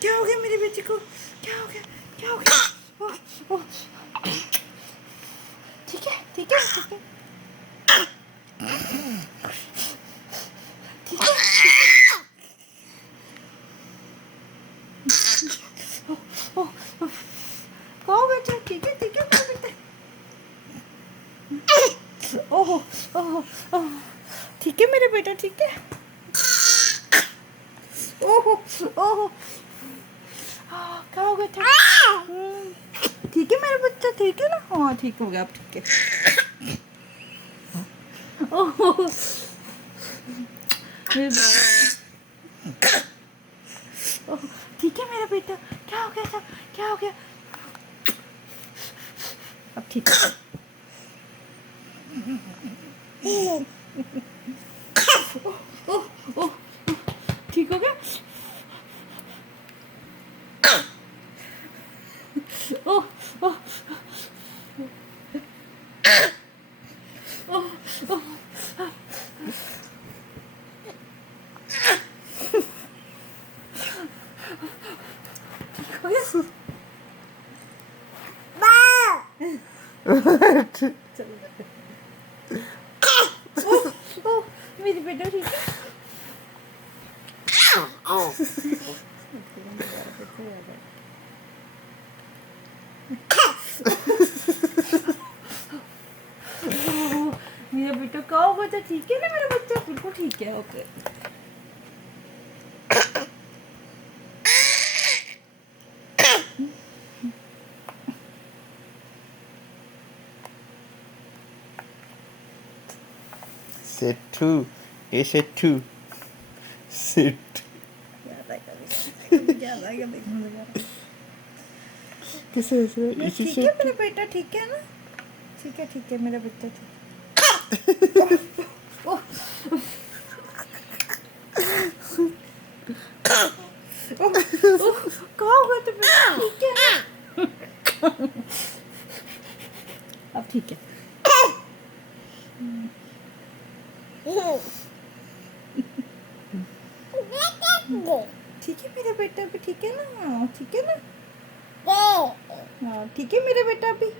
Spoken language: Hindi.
क्या हो गया मेरे बेटे को? क्या हो गया? क्या हो गया? ओह, ओह, ठीक है ठीक है ठीक है ठीक है। ओह, ओह, कहो बेटा ठीक है मेरा बेटा। ओह ओह ओह, ठीक है मेरा बेटा ठीक है। ओह ओह, क्या हो गया था? ठीक है मेरा बच्चा ठीक है ना? हाँ ठीक हो गया अब ठीक है। ओह ओह, ठीक है मेरा बेटा। क्या हो गया था? क्या हो गया? अब ठीक है। ओह ओह ओह, ठीक हो गया। ओह ओह ओह ओह, ठीक हो गया। ओह ओह, मेरी बेटा ठीक है। ओह, मेरा बेटा क्या हो गया था? ठीक है ना मेरा बच्चा? बिल्कुल ठीक है। ओके सेठू, ये सेठू, सेठ कैसे ऐसे इसी ठीक से है मेरा बेटा ठीक है ना? ठीक है मेरा बच्चा ठीक है। ओह, ओह, ओह, क्या हो गया? तो बेटा ठीक है ना? अब ठीक है। ठीक है मेरा बेटा अभी ठीक है ना? हाँ, ठीक है ना? हाँ ठीक है मेरा बेटा अभी।